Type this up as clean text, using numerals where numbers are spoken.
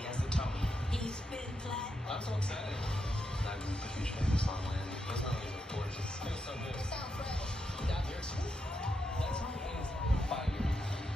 Billy as the Tony. He's spin flat. I'm so excited. I'm a huge fan of Songland. It's not only gorgeous, it's so good. It sounds fresh. That lyrics, that song is fire.